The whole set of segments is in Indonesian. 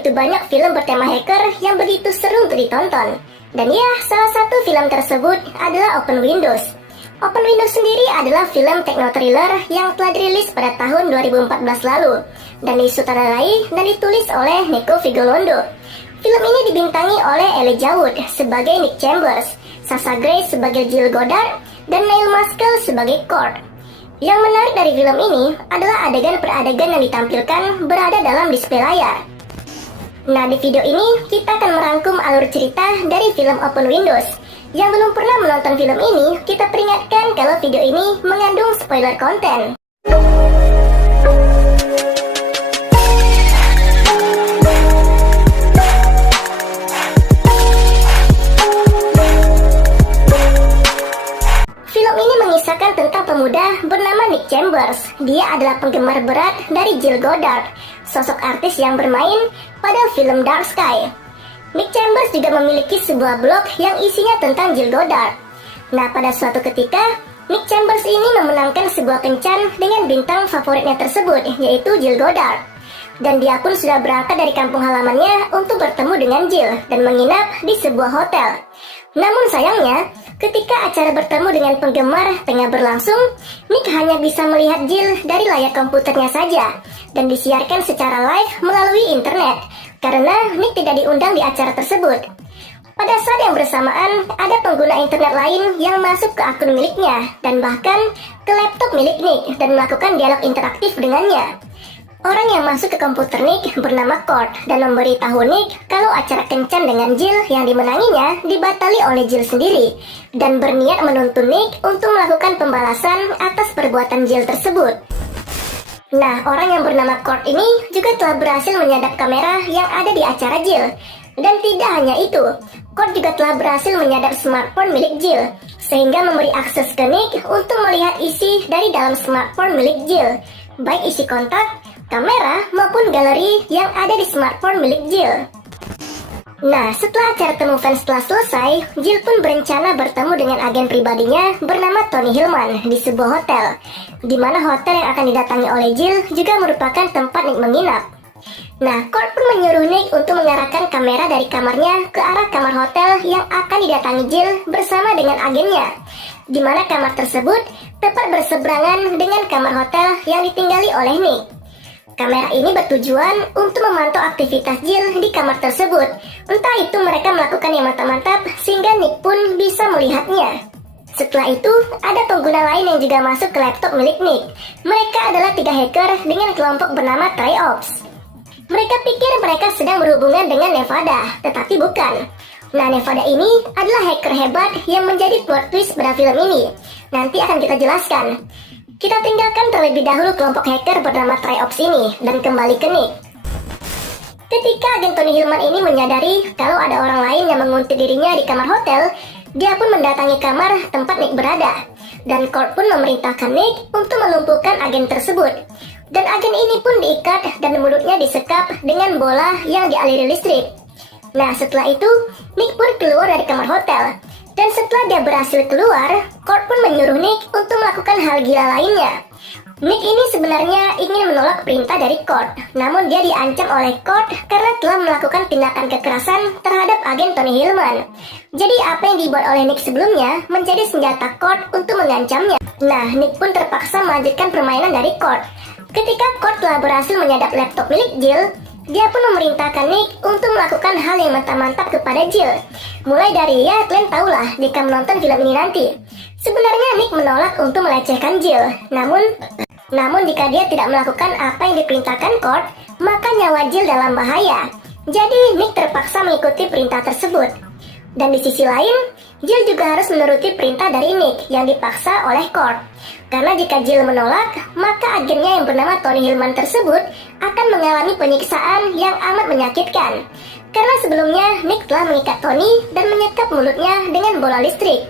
begitu banyak film bertema hacker yang begitu seru untuk ditonton. Dan ya, salah satu film tersebut adalah Open Windows. Open Windows sendiri adalah film techno-thriller yang telah dirilis pada tahun 2014 lalu dan disutradarai dan ditulis oleh Nico Vigalondo. Film ini dibintangi oleh Elijah Wood sebagai Nick Chambers, Sasha Grey sebagai Jill Goddard, dan Neil Maskell sebagai Cord. Yang menarik dari film ini adalah adegan per adegan yang ditampilkan berada dalam display layar. Nah, di video ini kita akan merangkum alur cerita dari film Open Windows. Yang belum pernah menonton film ini, kita peringatkan kalau video ini mengandung spoiler konten. Film ini mengisahkan tentang pemuda bernama Nick Chambers. Dia adalah penggemar berat dari Jill Goddard, sosok artis yang bermain pada film Dark Sky. Nick Chambers juga memiliki sebuah blog yang isinya tentang Jill Goddard. Nah, pada suatu ketika, Nick Chambers ini memenangkan sebuah kencan dengan bintang favoritnya tersebut, yaitu Jill Goddard. Dan dia pun sudah berangkat dari kampung halamannya untuk bertemu dengan Jill dan menginap di sebuah hotel. Namun sayangnya, ketika acara bertemu dengan penggemar tengah berlangsung, Nick hanya bisa melihat Jill dari layar komputernya saja dan disiarkan secara live melalui internet karena Nick tidak diundang di acara tersebut. Pada saat yang bersamaan, ada pengguna internet lain yang masuk ke akun miliknya dan bahkan ke laptop milik Nick dan melakukan dialog interaktif dengannya. Orang yang masuk ke komputer Nick bernama Cord dan memberitahu Nick kalau acara kencan dengan Jill yang dimenanginya dibatali oleh Jill sendiri dan berniat menuntun Nick untuk melakukan pembalasan atas perbuatan Jill tersebut. Nah, orang yang bernama Cord ini juga telah berhasil menyadap kamera yang ada di acara Jill. Dan tidak hanya itu, Cord juga telah berhasil menyadap smartphone milik Jill, sehingga memberi akses ke Nick untuk melihat isi dari dalam smartphone milik Jill, baik isi kontak, kamera, maupun galeri yang ada di smartphone milik Jill. Nah, setelah acara temu fans telah selesai, Jill pun berencana bertemu dengan agen pribadinya bernama Tony Hillman di sebuah hotel, di mana hotel yang akan didatangi oleh Jill juga merupakan tempat Nick menginap. Nah, Cord pun menyuruh Nick untuk mengarahkan kamera dari kamarnya ke arah kamar hotel yang akan didatangi Jill bersama dengan agennya, di mana kamar tersebut tepat berseberangan dengan kamar hotel yang ditinggali oleh Nick. Kamera ini bertujuan untuk memantau aktivitas Jill di kamar tersebut. Entah itu mereka melakukan yang mantap-mantap sehingga Nick pun bisa melihatnya. Setelah itu, ada pengguna lain yang juga masuk ke laptop milik Nick. Mereka adalah 3 hacker dengan kelompok bernama Triops. Mereka pikir mereka sedang berhubungan dengan Nevada, tetapi bukan. Nah, Nevada ini adalah hacker hebat yang menjadi plot twist pada film ini. Nanti akan kita jelaskan. Kita tinggalkan terlebih dahulu kelompok hacker bernama Triops ini dan kembali ke Nick. Ketika agen Tony Hillman ini menyadari kalau ada orang lain yang menguntit dirinya di kamar hotel, dia pun mendatangi kamar tempat Nick berada. Dan Cord pun memerintahkan Nick untuk melumpuhkan agen tersebut. Dan agen ini pun diikat dan mulutnya disekap dengan bola yang dialiri listrik. Nah, setelah itu, Nick pun keluar dari kamar hotel. Dan setelah dia berhasil keluar, Cord pun menyuruh Nick untuk melakukan hal gila lainnya. Nick ini sebenarnya ingin menolak perintah dari Cord, namun dia diancam oleh Cord karena telah melakukan tindakan kekerasan terhadap agen Tony Hillman. Jadi apa yang dibuat oleh Nick sebelumnya menjadi senjata Cord untuk mengancamnya. Nah, Nick pun terpaksa melanjutkan permainan dari Cord. Ketika Cord telah berhasil menyadap laptop milik Jill, dia pun memerintahkan Nick untuk melakukan hal yang mantap-mantap kepada Jill. Mulai dari, ya kalian tahulah jika menonton film ini nanti. Sebenarnya Nick menolak untuk melecehkan Jill. Namun jika dia tidak melakukan apa yang diperintahkan Cord, maka nyawa Jill dalam bahaya. Jadi Nick terpaksa mengikuti perintah tersebut. Dan di sisi lain, Jill juga harus menuruti perintah dari Nick yang dipaksa oleh Cord. Karena jika Jill menolak, maka agennya yang bernama Tony Hillman tersebut akan mengalami penyiksaan yang amat menyakitkan. Karena sebelumnya Nick telah mengikat Tony dan menyekap mulutnya dengan bola listrik.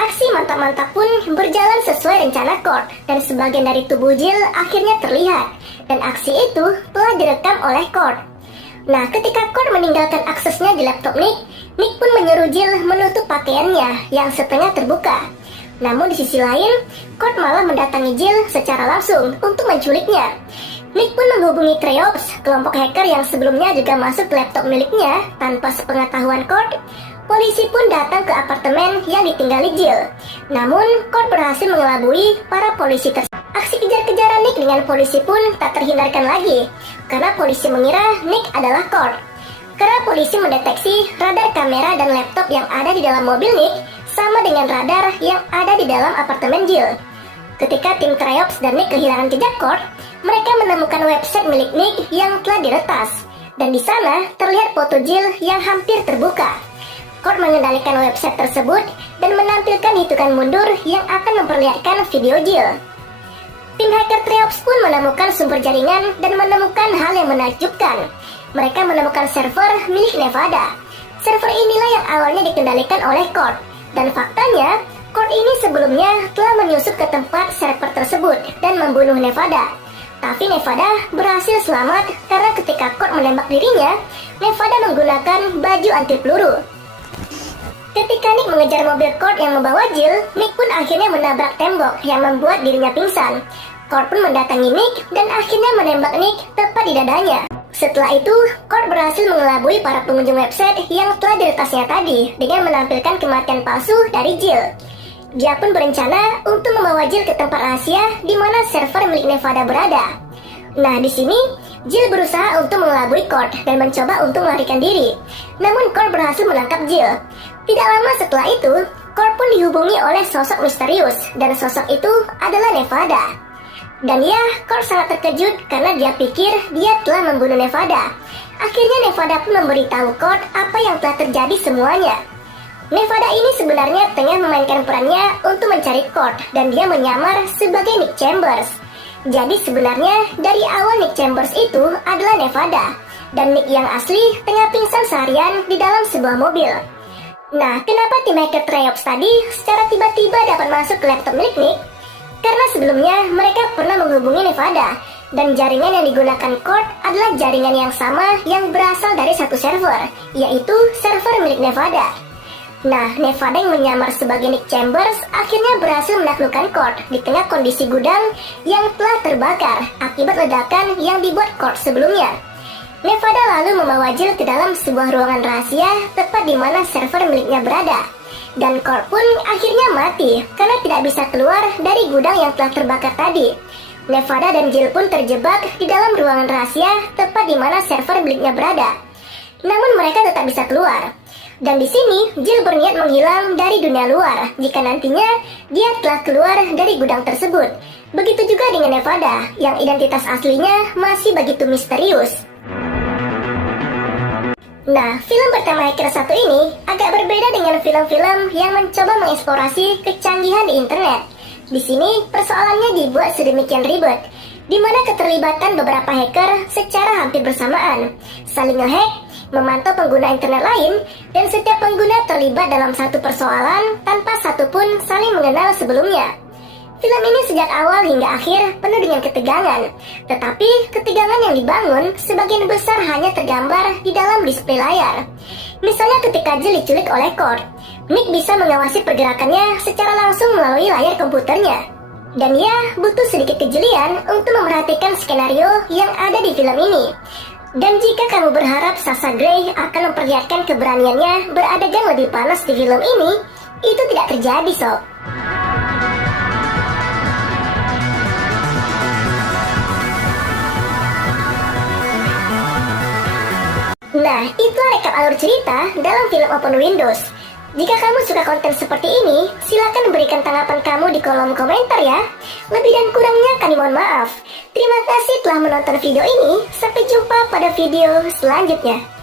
Aksi mantap-mantap pun berjalan sesuai rencana Cord dan sebagian dari tubuh Jill akhirnya terlihat. Dan aksi itu telah direkam oleh Cord. Nah, ketika Cord meninggalkan aksesnya di laptop Nick, Nick pun menyuruh Jill menutup pakaiannya yang setengah terbuka. Namun di sisi lain, Cord malah mendatangi Jill secara langsung untuk menculiknya. Nick pun menghubungi Treops, kelompok hacker yang sebelumnya juga masuk ke laptop miliknya tanpa sepengetahuan Kurt. Polisi pun datang ke apartemen yang ditinggali Jill. Namun, Kurt berhasil mengelabui para polisi tersebut. Aksi kejar-kejaran Nick dengan polisi pun tak terhindarkan lagi, karena polisi mengira Nick adalah Kurt. Karena polisi mendeteksi radar kamera dan laptop yang ada di dalam mobil Nick sama dengan radar yang ada di dalam apartemen Jill. Ketika tim Treops dan Nick kehilangan jejak Kurt, mereka menemukan website milik Nick yang telah diretas. Dan di sana terlihat foto Jill yang hampir terbuka. Kurt mengendalikan website tersebut dan menampilkan hitungan mundur yang akan memperlihatkan video Jill. Tim hacker Treops pun menemukan sumber jaringan dan menemukan hal yang menakjubkan. Mereka menemukan server milik Nevada. Server inilah yang awalnya dikendalikan oleh Kurt. Dan faktanya, Kurt ini sebelumnya telah menyusup ke tempat server tersebut dan membunuh Nevada. Tapi Nevada berhasil selamat karena ketika Kurt menembak dirinya, Nevada menggunakan baju anti peluru. Ketika Nick mengejar mobil Kurt yang membawa Jill, Nick pun akhirnya menabrak tembok yang membuat dirinya pingsan. Kurt pun mendatangi Nick dan akhirnya menembak Nick tepat di dadanya. Setelah itu, Kurt berhasil mengelabui para pengunjung website yang telah diretasnya tadi dengan menampilkan kematian palsu dari Jill. Dia pun berencana untuk membawa Jill ke tempat rahasia di mana server milik Nevada berada. Nah, di sini Jill berusaha untuk mengelabui Kurt dan mencoba untuk melarikan diri. Namun Kurt berhasil menangkap Jill. Tidak lama setelah itu, Kurt pun dihubungi oleh sosok misterius dan sosok itu adalah Nevada. Dan ya, Kurt sangat terkejut karena dia pikir dia telah membunuh Nevada. Akhirnya Nevada pun memberitahu Kurt apa yang telah terjadi semuanya. Nevada ini sebenarnya tengah memainkan perannya untuk mencari Kurt dan dia menyamar sebagai Nick Chambers. Jadi sebenarnya dari awal Nick Chambers itu adalah Nevada dan Nick yang asli tengah pingsan seharian di dalam sebuah mobil. Nah, kenapa tim hacker Treops tadi secara tiba-tiba dapat masuk ke laptop milik Nick? Karena sebelumnya mereka pernah menghubungi Nevada dan jaringan yang digunakan Kurt adalah jaringan yang sama yang berasal dari satu server, yaitu server milik Nevada. Nah, Nevada yang menyamar sebagai Nick Chambers akhirnya berhasil menaklukkan Kurt di tengah kondisi gudang yang telah terbakar akibat ledakan yang dibuat Kurt sebelumnya. Nevada lalu membawa Jill ke dalam sebuah ruangan rahasia tepat di mana server miliknya berada. Dan Kurt pun akhirnya mati karena tidak bisa keluar dari gudang yang telah terbakar tadi. Nevada dan Jill pun terjebak di dalam ruangan rahasia tepat di mana server miliknya berada. Namun mereka tetap bisa keluar. Dan di sini Jill berniat menghilang dari dunia luar jika nantinya dia telah keluar dari gudang tersebut. Begitu juga dengan Nevada yang identitas aslinya masih begitu misterius. Nah, film pertama Hacker 1 ini agak berbeda dengan film-film yang mencoba mengeksplorasi kecanggihan di internet. Di sini persoalannya dibuat sedemikian ribet, di mana keterlibatan beberapa hacker secara hampir bersamaan, saling ngehack, memantau pengguna internet lain, dan setiap pengguna terlibat dalam satu persoalan tanpa satupun saling mengenal sebelumnya. Film ini sejak awal hingga akhir penuh dengan ketegangan, tetapi ketegangan yang dibangun sebagian besar hanya tergambar di dalam display layar. Misalnya ketika Jill diculik oleh Kurt, Nick bisa mengawasi pergerakannya secara langsung melalui layar komputernya. Dan ya, butuh sedikit kejelian untuk memerhatikan skenario yang ada di film ini. Dan jika kamu berharap Sasha Grey akan memperlihatkan keberaniannya beradegan lebih panas di film ini, itu tidak terjadi, sob. Nah, itulah rekap alur cerita dalam film Open Windows. Jika kamu suka konten seperti ini, silakan berikan tanggapan kamu di kolom komentar ya. Lebih dan kurangnya kami mohon maaf. Terima kasih telah menonton video ini. Sampai jumpa pada video selanjutnya.